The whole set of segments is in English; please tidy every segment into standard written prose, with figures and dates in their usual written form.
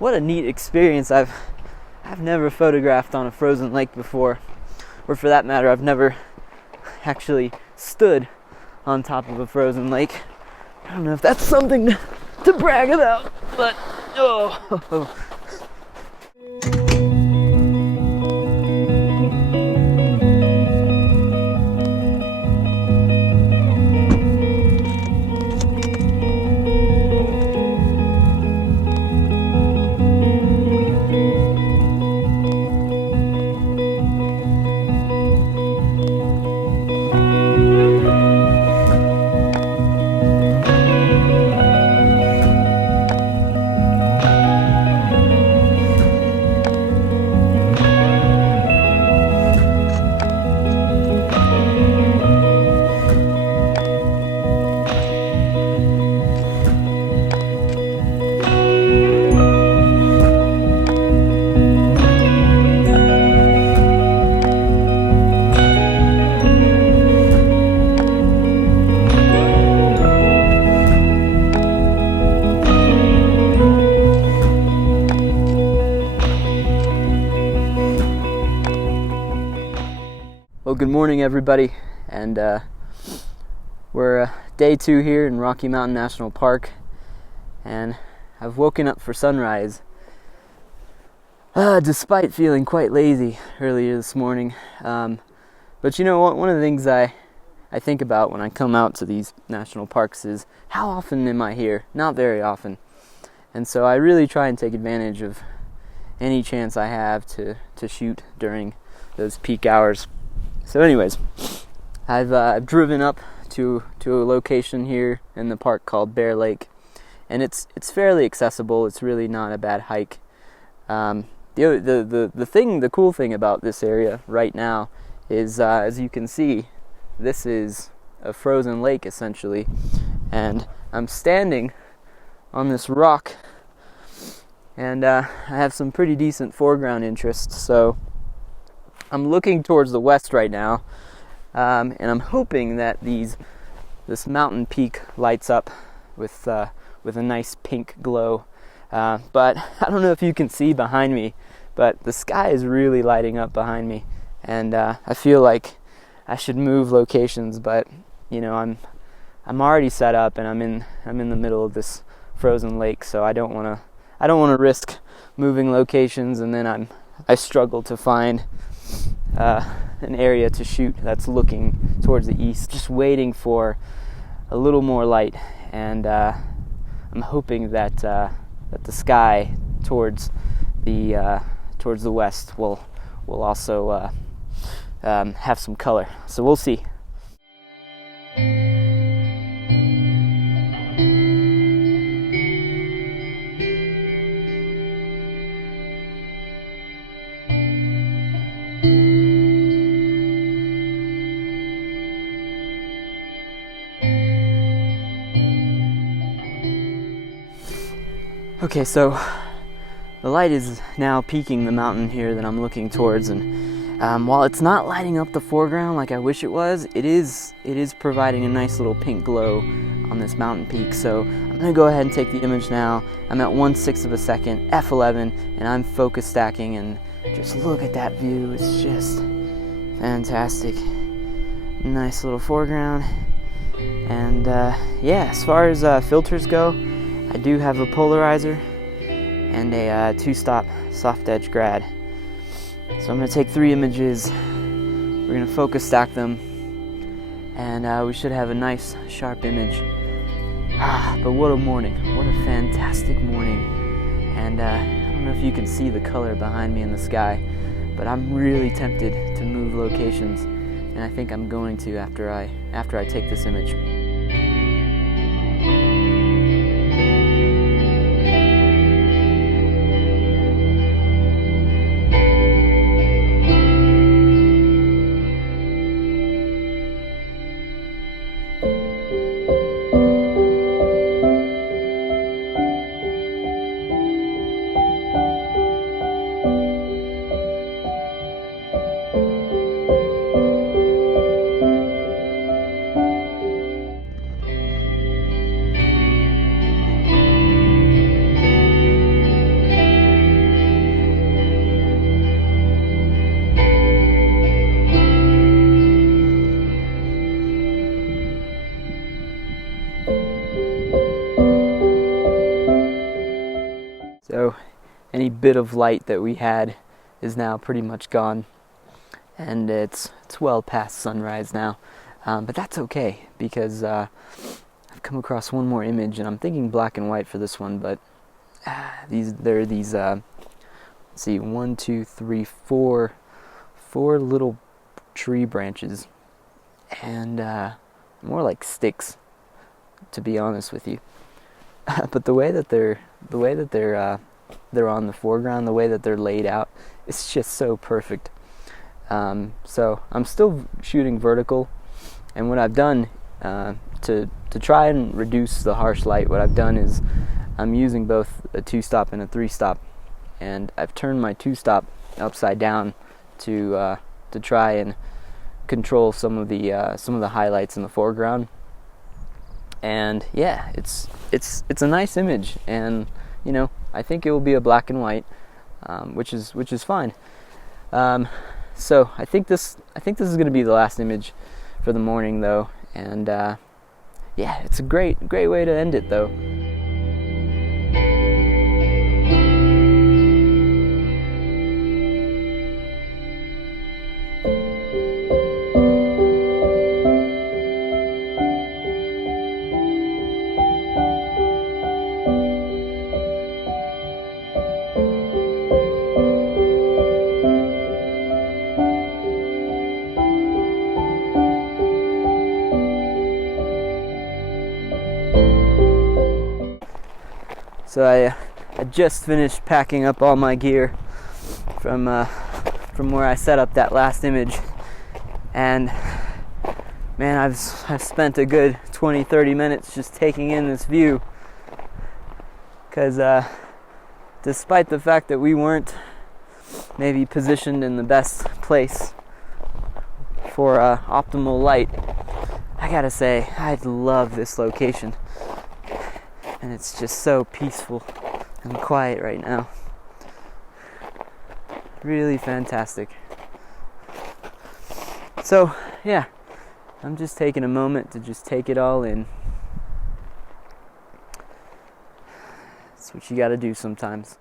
what a neat experience. I've never photographed on a frozen lake before, or for that matter, I've never actually stood on top of a frozen lake. I don't know if that's something to brag about, but oh. Well, good morning, everybody, and we're day 2 here in Rocky Mountain National Park, and I've woken up for sunrise, despite feeling quite lazy earlier this morning. But you know what? One of the things I think about when I come out to these national parks is how often am I here? Not very often, and so I really try and take advantage of any chance I have to shoot during those peak hours. So anyways, I've driven up to a location here in the park called Bear Lake, and it's fairly accessible. It's really not a bad hike. The cool thing about this area right now is, as you can see, this is a frozen lake essentially, and I'm standing on this rock, and I have some pretty decent foreground interest, so I'm looking towards the west right now, and I'm hoping that this mountain peak lights up with a nice pink glow. But I don't know if you can see behind me, but the sky is really lighting up behind me, and I feel like I should move locations. But you know, I'm already set up, and I'm in the middle of this frozen lake, so I don't want to risk moving locations, and then I struggle to find an area to shoot that's looking towards the east. Just waiting for a little more light, and I'm hoping that the sky towards the west will also have some color. So we'll see. Okay, so the light is now peaking the mountain here that I'm looking towards, and while it's not lighting up the foreground like I wish it was, it is providing a nice little pink glow on this mountain peak. So I'm going to go ahead and take the image now. I'm at 1/6 of a second, f11, and I'm focus stacking, and just look at that view. It's just fantastic. Nice little foreground. And yeah, as far as filters go, I do have a polarizer and a 2-stop soft edge grad. So I'm going to take 3 images, we're going to focus stack them, and we should have a nice sharp image. But what a morning, what a fantastic morning. And I don't know if you can see the color behind me in the sky, but I'm really tempted to move locations, and I think I'm going to after I take this image. So any bit of light that we had is now pretty much gone, and it's well past sunrise now. But that's okay, because I've come across one more image, and I'm thinking black and white for this one, but there are these let's see, 1, 2, 3, 4 little tree branches, and more like sticks, to be honest with you. But the way that they're on the foreground, the way that they're laid out, it's just so perfect. So I'm still shooting vertical, and what I've done to try and reduce the harsh light, what I've done is I'm using both a 2-stop and a 3-stop, and I've turned my 2-stop upside down to try and control some of the highlights in the foreground. And yeah, it's a nice image, and you know, I think it will be a black and white, which is fine. So I think this is going to be the last image for the morning, though, and yeah, it's a great way to end it, though. So I just finished packing up all my gear from where I set up that last image, and man, I've spent a good 20-30 minutes just taking in this view, because despite the fact that we weren't maybe positioned in the best place for optimal light, I gotta say, I love this location. And it's just so peaceful and quiet right now. Really fantastic. So, yeah, I'm just taking a moment to just take it all in. That's what you gotta do sometimes.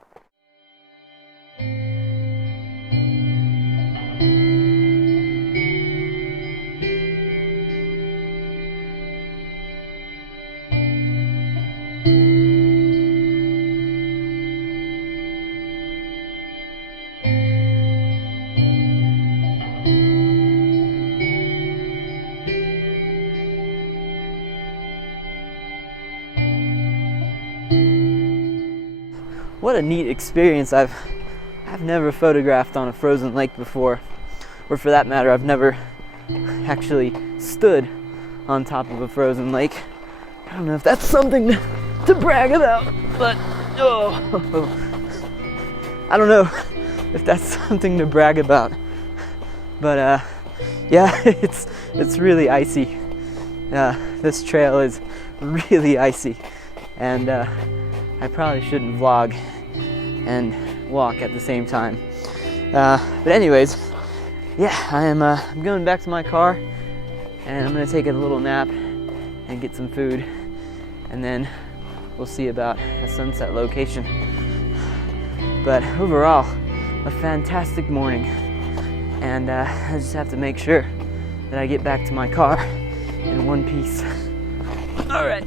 What a neat experience. I've never photographed on a frozen lake before, or for that matter, I've never actually stood on top of a frozen lake. I don't know if that's something to brag about, but I don't know if that's something to brag about. But yeah, it's really icy. This trail is really icy, and I probably shouldn't vlog and walk at the same time. But anyways, yeah, I'm going back to my car, and I'm gonna take a little nap and get some food, and then we'll see about a sunset location. But overall, a fantastic morning, and I just have to make sure that I get back to my car in one piece. All right.